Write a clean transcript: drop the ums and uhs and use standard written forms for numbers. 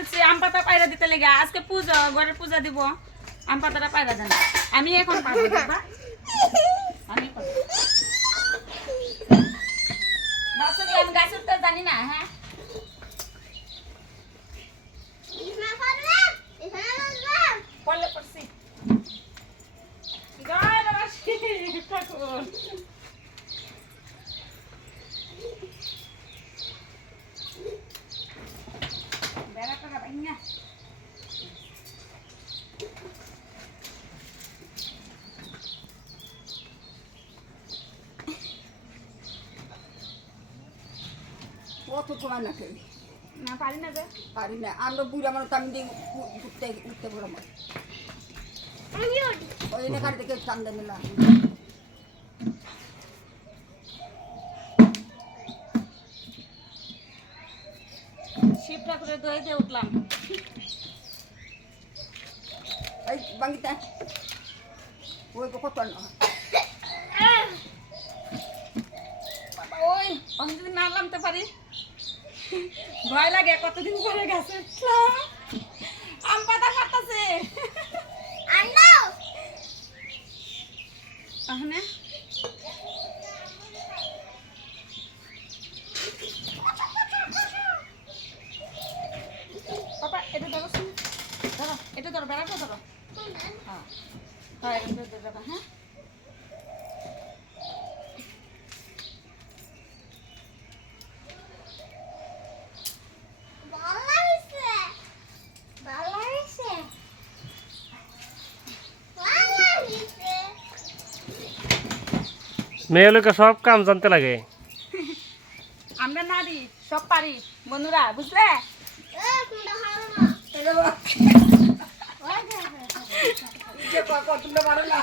বলছি আম পাতা পায়রা দিতে লেগে আজকে পূজা ঘরের পূজা দিব আম পাতাটা পায়রা দেন আমি এখন পাবো বাবা আমি পাবো বাসুরি আমি গাছ উঠতে জানি না হ্যাঁ পড়লে পড়ছি গায় রাশি ঠাকুর বেড়া টাকা ভাঙা কত তোমার না কেউ না পারি না যে পারি না আমরা বুড়া মানুষ আমি দিয়ে উঠতে উঠতে বড় মাছ ওই এখান থেকে চান্দা নিলাম শিব ঠাকুরের দই দিয়ে উঠলাম এই বাঙ্গিতে ওই কত না বাবা ওই আমি যদি না নামতে পারি ভয় লাগে কতদিন পরে গেছে আম পাতা খাতাছে আহনে পাপা এটা ধরো ধরো এটা ধরো বেড়াটা ধরো হ্যাঁ হ্যাঁ এটা ধরো হ্যাঁ মেয়ে লোকে সব কাম জানতে লাগে আমরা নারী সব পারি বন্ধুরা বুঝলে কত পারো না